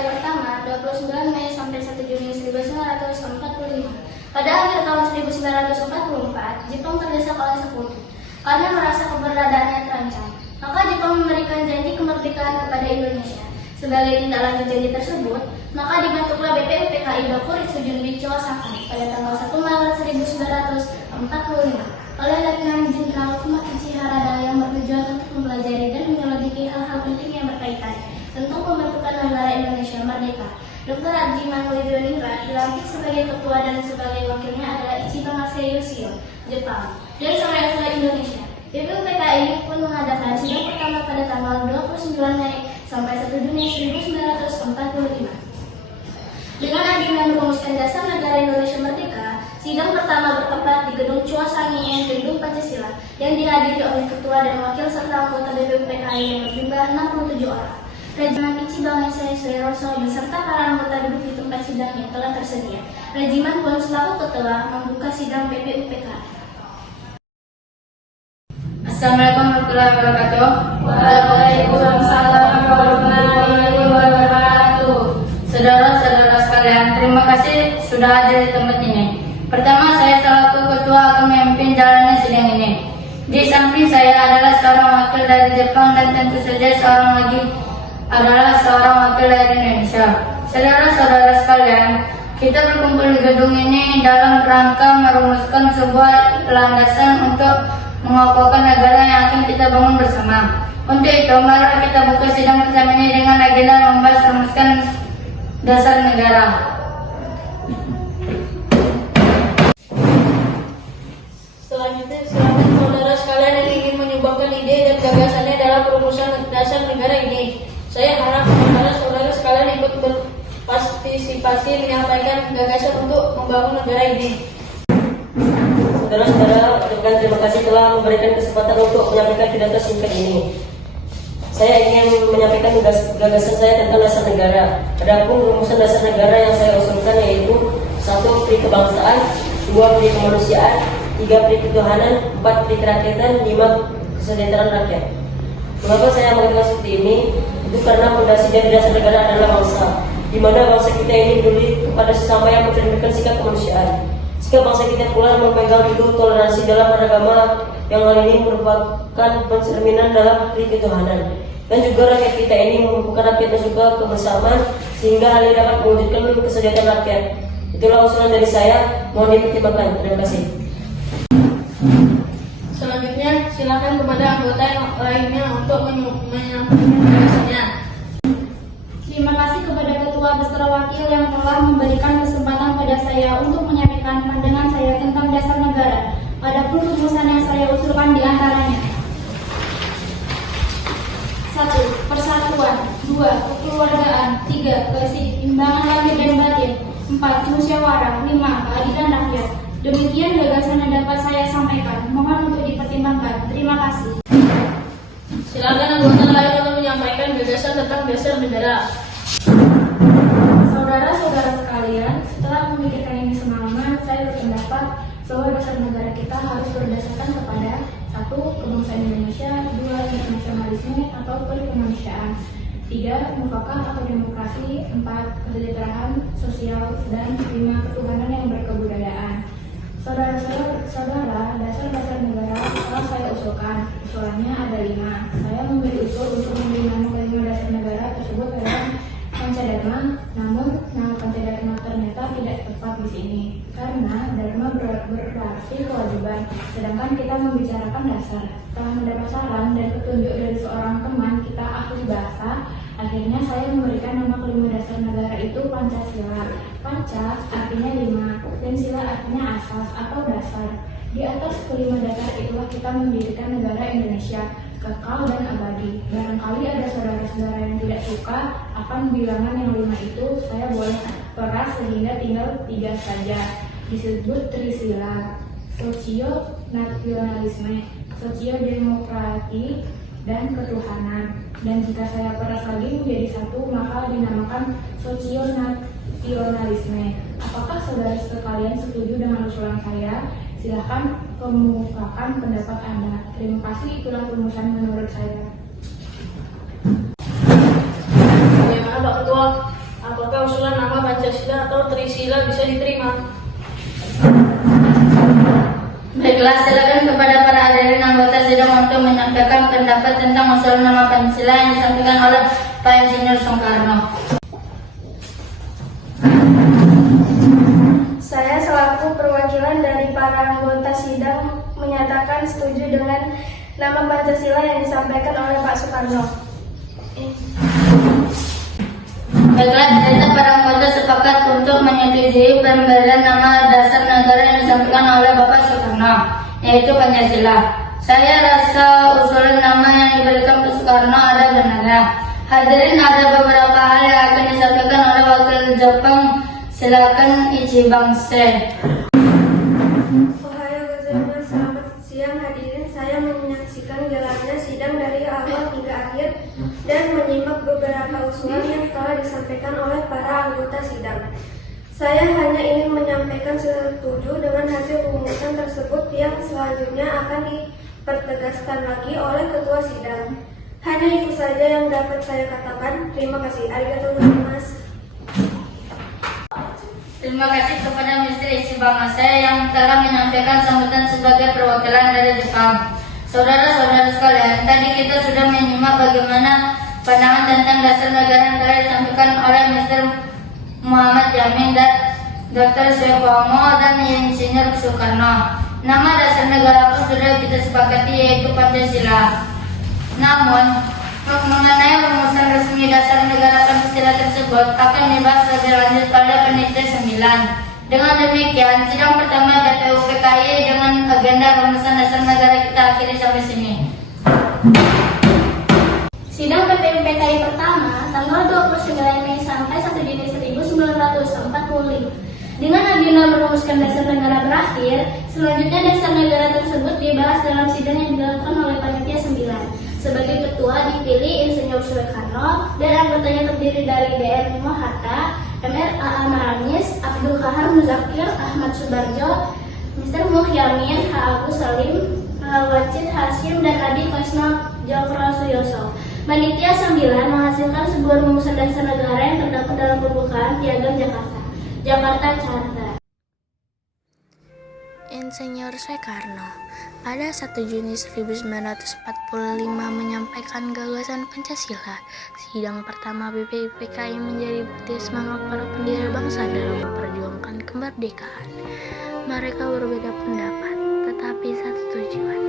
yang pertama, 29 Mei sampai 1 Juni 1945. Pada akhir tahun 1944, Jepang terdesak oleh sekutu karena merasa keberadaannya terancam. Maka Jepang memberikan janji kemerdekaan kepada Indonesia. Sebagai tindak lanjut janji tersebut, maka dibentuklah BPUPKI Gakuritsu Junbi Chosaka pada tanggal 1 Maret 1945 oleh Letnan Jenderal Kumakichi Harada yang bertujuan untuk mempelajari dan menyelidiki hal-hal penting yang berkaitan tentang pembentukan negara Indonesia Merdeka. Dr. Hajiman Leiboningrat dilantik sebagai ketua dan sebagai wakilnya adalah Ichiban Yoshio, Jepang, dan Samuel Indonesia. BPUPKI pun mengadakan sidang pertama pada tanggal 29 Mei sampai 1 Juni 1945. Dengan agenda merumuskan dasar negara Indonesia Merdeka, sidang pertama bertempat di Gedung Chuasangi, Gedung Pancasila, yang dihadiri oleh ketua dan wakil serta anggota BPUPKI yang berjumlah 67 orang. Regimen Ichiban Yoshio beserta para anggota duduk di tempat sidang yang telah tersedia. Regimen pun selaku ketua membuka sidang BPUPKI. Assalamualaikum warahmatullahi wabarakatuh. Waalaikumsalam warahmatullahi wabarakatuh. Saudara-saudara sekalian, terima kasih sudah hadir di tempat ini. Pertama, saya selaku ketua akan memimpin jalannya sidang ini. Di samping saya adalah seorang wakil dari Jepang dan tentu saja seorang lagi adalah seorang wakil dari Indonesia. Saudara-saudara sekalian, kita berkumpul di gedung ini dalam rangka merumuskan sebuah landasan untuk mengokohkan negara yang akan kita bangun bersama. Untuk itu, mari kita buka sidang pertama ini dengan agenda membahas rumuskan dasar negara. Selanjutnya, silakan saudara sekalian yang ingin menyumbangkan ide dan gagasannya dalam perumusan dasar negara ini. Saya harap saudara sekalian ikut berpartisipasi menyampaikan gagasan untuk membangun negara ini. Saudara-saudara, terima kasih telah memberikan kesempatan untuk menyampaikan pidato singkat ini. Saya ingin menyampaikan gagasan saya tentang dasar negara. Adapun rumusan dasar negara yang saya usulkan yaitu 1. Pri kebangsaan, 2. Pri kemanusiaan, 3. Pri ketuhanan, 4. Pri kerakyatan, 5. Kesejahteraan rakyat. Mengapa saya mengatakan seperti ini? Itu karena fondasi dari dasar negara adalah bangsa, di mana bangsa kita ini peduli kepada sesama yang mencerminkan sikap kemanusiaan. Jika bangsa kita pula memegang teguh toleransi dalam beragama, yang hal ini merupakan pencerminan dalam pri ketuhanan. Dan juga rakyat kita ini merupakan rakyat yang suka kebersamaan, sehingga hal ini dapat mewujudkan kesejahteraan rakyat. Itulah usulan dari saya, mohon dipertimbangkan. Terima kasih. Selanjutnya, silakan kepada anggota yang lainnya untuk menyampaikan gagasannya. Terima kasih kepada ketua beserta wakil yang telah memberikan kesempatan pada saya untuk menyampaikan pandangan saya tentang dasar negara. Adapun rumusan yang saya usulkan di antaranya: 1. Persatuan, 2. Kekeluargaan, 3. Keseimbangan lahir dan batin, 4. Musyawarah, 5. Keadilan rakyat. Demikian gagasan yang dapat saya sampaikan. Mohon untuk dipertimbangkan. Terima kasih. Silakan anggota lain untuk menyampaikan gagasan tentang dasar negara. Saudara-saudara sekalian, setelah memikirkan ini semalaman, saya berpendapat bahwa dasar negara kita harus berdasarkan kepada 1. Kebangsaan Indonesia, 2. Internasionalisme atau perkemanusiaan, 3. Mufakat atau demokrasi, 4. Kesejahteraan sosial, dan 5. Ketuhanan yang berkebudayaan. Saudara-saudara, dasar-dasar negara telah saya usulkan. Usulannya ada 5. Saya memberi usul untuk memberi nama kelima dasar negara tersebut adalah Pancadharma. Namun nama Pancadharma ternyata tidak tepat di sini karena dharma berarti kewajiban, sedangkan kita membicarakan dasar. Setelah mendapat saran dan petunjuk dari seorang teman kita ahli bahasa, akhirnya saya memberikan nama kelima dasar negara itu Pancasila. Panca artinya 5 dan sila artinya asas atau dasar. Di atas kelima dasar itulah kita mendirikan negara Indonesia, kekal dan abadi. Barangkali ada saudara-saudara yang tidak suka akan bilangan yang 5 itu, saya boleh peras sehingga tinggal 3 saja. Disebut Trisila: sosio-nasionalisme, sosio-demokrasi, dan ketuhanan. Dan jika saya peras lagi menjadi 1, maka dinamakan sosio-nasionalisme. Apakah saudara sekalian setuju dengan usulan saya? Silahkan kemukakan pendapat Anda. Terima kasih, itulah rumusan menurut saya. Bagaimana Pak Ketua? Pancasila atau Trisila bisa diterima. Baiklah, silakan kepada para hadirin anggota sidang untuk menyampaikan pendapat tentang usul nama Pancasila yang disampaikan oleh Pak Insinyur Soekarno. Saya selaku perwakilan dari para anggota sidang menyatakan setuju dengan nama Pancasila yang disampaikan oleh Pak Soekarno. Baiklah, ternyata para anggota sepakat untuk menyetujui pemberian nama dasar negara yang disampaikan oleh Bapak Soekarno, yaitu Pancasila. Saya rasa usulan nama yang diberikan Pak Soekarno ada benarnya. Hadirin, ada beberapa hal yang akan disampaikan oleh wakil Jepang. Silakan Ichibangse. Ohayo gozaimasu, selamat siang hadirin. Saya menyaksikan jalannya sidang dari awal hingga akhir dan menyimak beberapa usulan yang telah disampaikan oleh para anggota sidang. Saya hanya ingin menyampaikan setuju dengan hasil rumusan tersebut yang selanjutnya akan dipertegaskan lagi oleh ketua sidang. Hanya itu saja yang dapat saya katakan. Terima kasih. Arigatou gozaimasu. Terima kasih kepada Mr. Ichibangse yang telah menyampaikan sambutan sebagai perwakilan dari Jepang. Saudara-saudara sekalian, tadi kita sudah menyimak bagaimana pandangan tentang dasar negara yang telah disampaikan oleh Mr. Muhammad Yamin dan Dr. Soekarno dan Insinyur Soekarno. Nama dasar negara pun sudah kita sepakati, yaitu Pancasila. Namun, mengenai rumusan resmi dasar negara Pancasila tersebut akan dibahas lebih lanjut pada panitia 9. Dengan demikian, sidang pertama DPU PKI dengan agenda rumusan dasar negara kita akhiri sampai sini. Sidang PPU PKI pertama tanggal 29 Mei sampai 1 Juni 1945. Dengan agenda merumuskan dasar negara berakhir, selanjutnya dasar negara tersebut dibahas dalam sidang yang dilakukan oleh panitia 9. Sebagai ketua dipilih Insinyur Soekarno dan anggotanya terdiri dari DM Mohatta, MR A.A. Maranis, Abdul Kahar Muzakir, Ahmad Subarjo, Mr. Muhyamin, H. Agus Salim, Wacid Hasim, dan Adi Kasno Jokro Suyoso. Panitia 9 menghasilkan sebuah rumusan dasar negara yang terdapat dalam pembukaan Piagam Jakarta Charter. Insinyur Soekarno pada 1 Juni 1945 menyampaikan gagasan Pancasila. Sidang pertama BPI PKI menjadi bukti semangat para pendiri bangsa dalam memperjuangkan kemerdekaan. Mereka berbeda pendapat, tetapi satu tujuan,